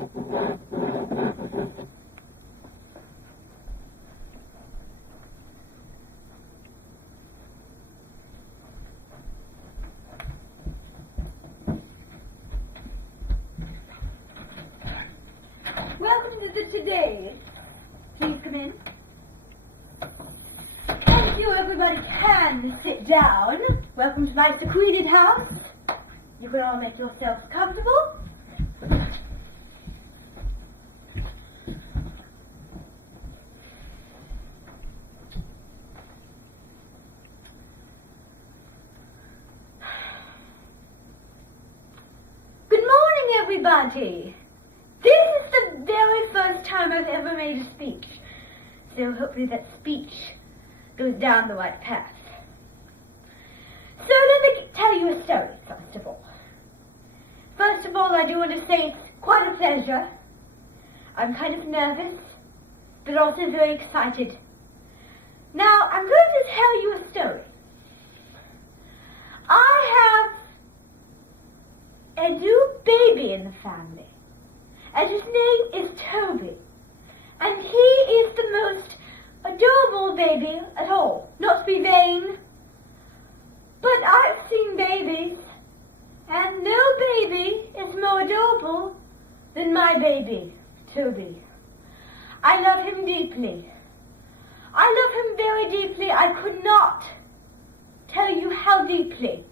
Welcome to the Today. Please come in. Thank you, everybody can sit down. Welcome to my secluded house. You can all make yourselves comfortable. Good morning, everybody. This is the very first time I've ever made a speech, so hopefully that speech goes down the right path. So let me tell you a story, first of all. First of all, I do want to say it's quite a pleasure. I'm kind of nervous, but also very excited. Now, I'm going to tell you a story. I have a new baby in the family, and his name is Toby. And he is the most adorable baby at all. Not to be vain, but I've seen babies, and no baby is more adorable than my baby, Toby. I love him deeply. I love him very deeply. I could not tell you how deeply.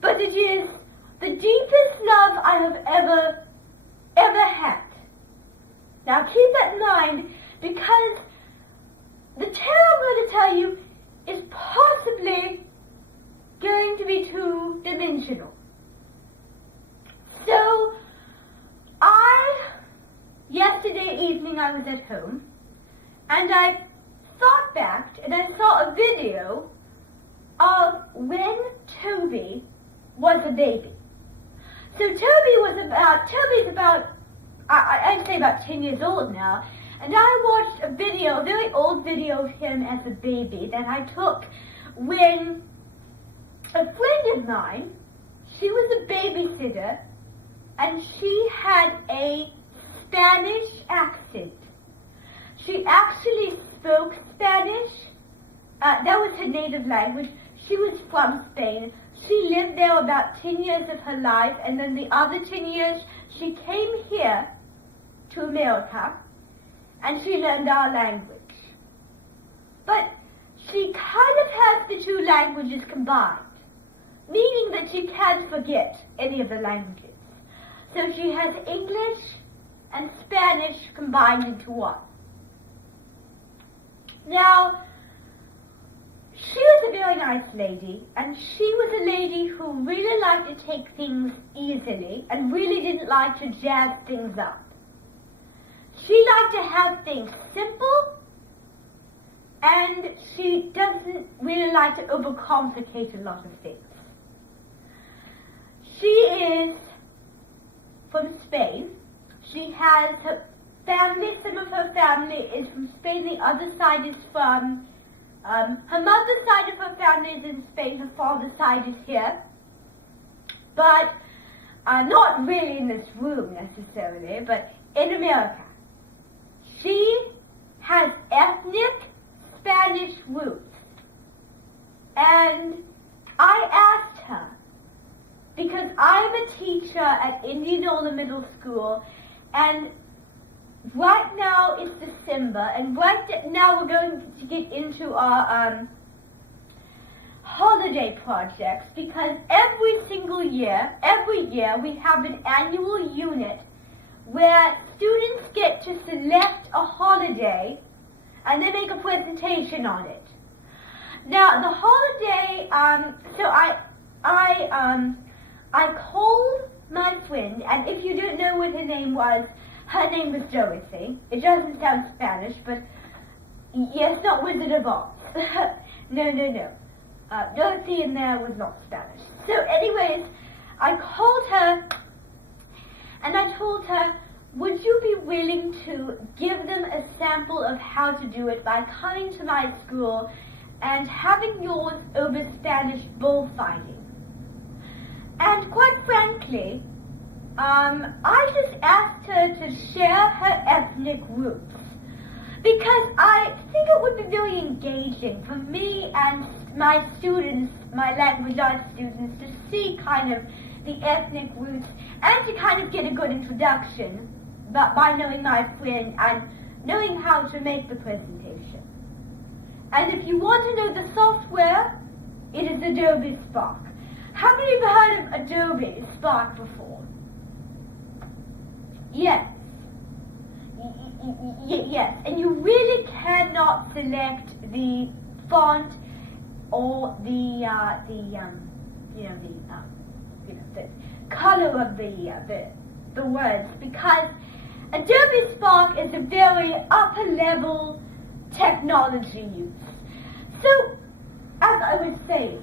But it is the deepest love I have ever had. Now keep that in mind, because the tale I'm going to tell you is possibly going to be two-dimensional. So, yesterday evening I was at home, and I thought back, and I saw a video of when Toby was a baby. So Toby's about, I'd say about 10 years old now, and I watched a video, a very old video of him as a baby that I took when a friend of mine, she was a babysitter, and she had a Spanish accent. She actually spoke Spanish. That was her native language. She was from Spain. She lived there about 10 years of her life, and then the other 10 years she came here to America, and she learned our language. But she kind of has the two languages combined, meaning that she can't forget any of the languages. So she has English and Spanish combined into one. Now, she was a very nice lady, and she was a lady who really liked to take things easily and really didn't like to jazz things up. She liked to have things simple, and she doesn't really like to overcomplicate a lot of things. She is from Spain. She has her family, some of her family is from Spain, the other side is from, her mother's side of her family is in Spain, her father's side is here, but not really in this room necessarily, but in America. She has ethnic Spanish roots, and I asked her, because I'm a teacher at Indianola Middle School, and right now it's December, and right now we're going to get into our holiday projects, because every year we have an annual unit where students get to select a holiday and they make a presentation on it. Now the holiday, so I called my friend, and if you don't know what her name was Dorothy. It doesn't sound Spanish, but yes, not Wizard of Oz. No. Dorothy in there was not Spanish. So anyways, I called her, and I told her, would you be willing to give them a sample of how to do it by coming to my school and having yours over Spanish bullfighting? And quite frankly, I just asked her to share her ethnic roots because I think it would be very engaging for me and my students, my language arts students, to see kind of the ethnic roots and to kind of get a good introduction by knowing my friend and knowing how to make the presentation. And if you want to know the software, it is Adobe Spark. Have you ever heard of Adobe Spark before? Yes. Yes, and you really cannot select the font or the color of the words, because Adobe Spark is a very upper level technology use. So, as I was saying,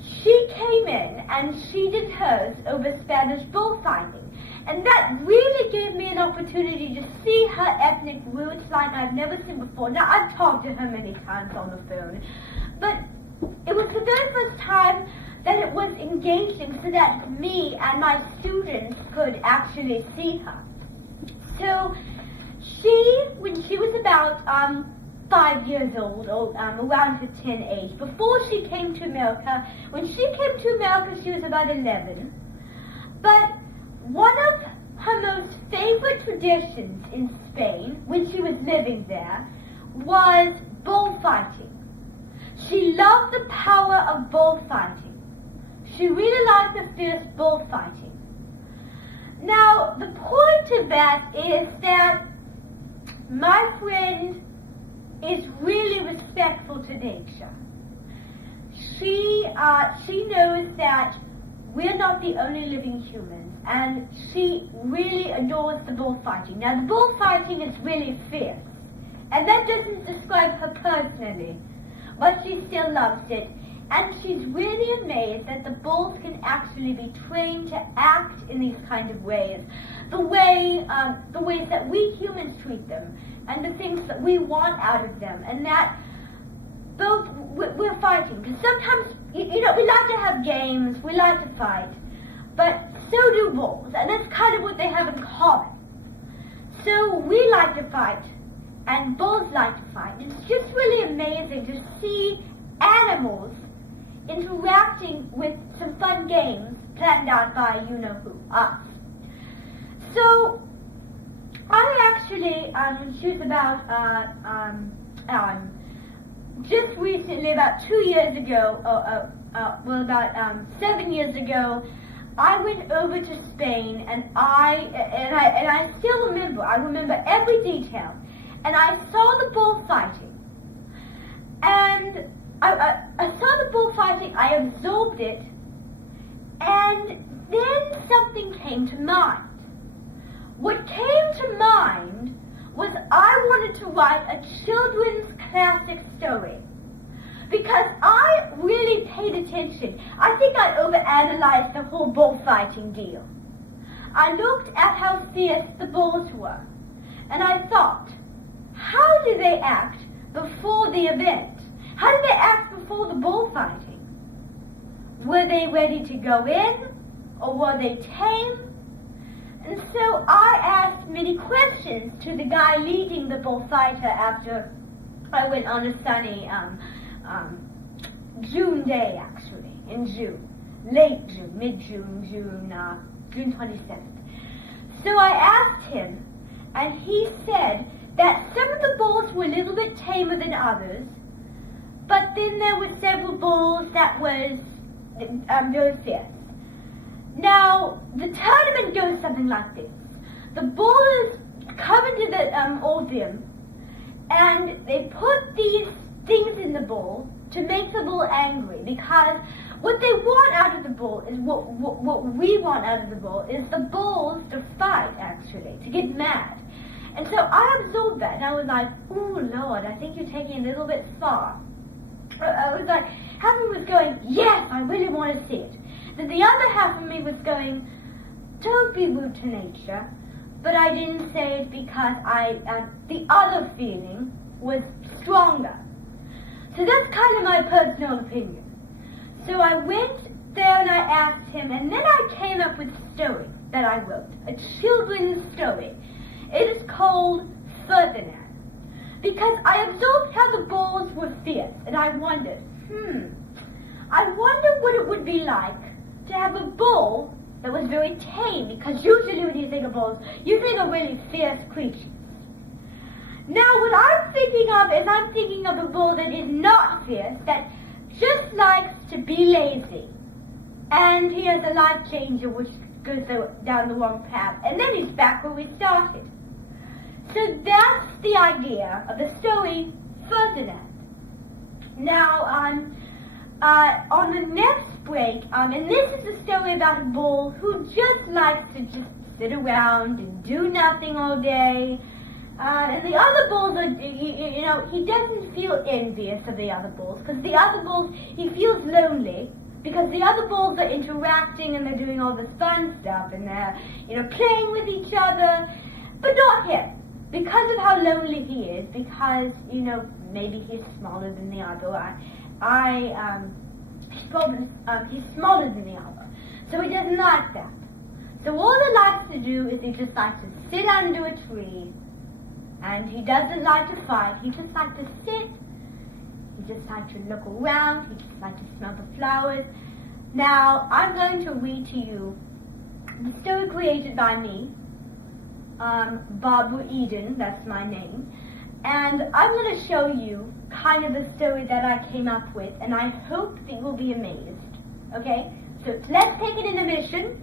she came in and she did hers over Spanish bullfighting. And that really gave me an opportunity to see her ethnic roots like I've never seen before. Now, I've talked to her many times on the phone, but it was the very first time that it was engaging so that me and my students could actually see her. So, when she was about 5 years old, or around her 10 age, before she came to America, when she came to America, she was about 11. But one of her most favorite traditions in Spain, when she was living there, was bullfighting. She loved the power of bullfighting. She really liked the fierce bullfighting. Now, the point of that is that my friend is really respectful to nature. She knows that we're not the only living humans, and she really adores the bullfighting. Now, the bullfighting is really fierce, and that doesn't describe her personally, but she still loves it, and she's really amazed that the bulls can actually be trained to act in these kind of ways, the ways that we humans treat them, and the things that we want out of them, and that both we're fighting. Because sometimes, we like to have games, we like to fight, but so do bulls, and that's kind of what they have in common. So we like to fight, and bulls like to fight. It's just really amazing to see animals interacting with some fun games planned out by you-know-who, us. So, I actually, when she was about, just recently, about 2 years ago, about 7 years ago, I went over to Spain, and I still remember. I remember every detail, and I saw the bullfighting, and I saw the bullfighting. I absorbed it, and then something came to mind. What came to mind was I wanted to write a children's classic story, because I really paid attention. I think I overanalyzed the whole bullfighting deal. I looked at how fierce the bulls were, and I thought, how do they act before the event? How did they act before the bullfighting? Were they ready to go in, or were they tame? And so I asked many questions to the guy leading the bullfighter after I went on a sunny June day, actually, in June. Late June, mid-June, June 27th. So I asked him, and he said that some of the bulls were a little bit tamer than others, but then there were several bulls that was very fierce. Now, the tournament goes something like this. The bull is coming to the audium, and they put these things in the bull to make the bull angry, because what they want out of the bull is what we want out of the bull is the bulls to fight, actually, to get mad. And so I absorbed that, and I was like, oh Lord, I think you're taking it a little bit far. I was like, half of me was going, yes, I really want to see it. Then the other half of me was going, don't be rude to nature. But I didn't say it because the other feeling was stronger. So that's kind of my personal opinion. So I went there and I asked him, and then I came up with a story. that I wrote, a children's story. It is called Ferdinand. Because I observed how the bulls were fierce, and I wondered, I wonder what it would be like to have a bull that was very tame, because usually when you think of bulls, you think of really fierce creatures. Now what I'm thinking of is I'm thinking of a bull that is not fierce, that just likes to be lazy. And he has a life changer which goes down the wrong path, and then he's back where we started. So that's the idea of the story Ferdinand. Now, on the next break, and this is a story about a bull who just likes to just sit around and do nothing all day. And the other bulls are, he doesn't feel envious of the other bulls, because the other bulls, he feels lonely, because the other bulls are interacting and they're doing all this fun stuff, and they're, playing with each other, but not him. Because of how lonely he is, because, maybe he's smaller than the other, he's smaller than the other, so he doesn't like that. So all he likes to do is he just likes to sit under a tree, and he doesn't like to fight. He just likes to sit, he just likes to look around, he just likes to smell the flowers. Now, I'm going to read to you the story created by me, Barbara Eden, that's my name, and I'm going to show you kind of the story that I came up with, and I hope that you will be amazed. Okay? So let's take an intermission,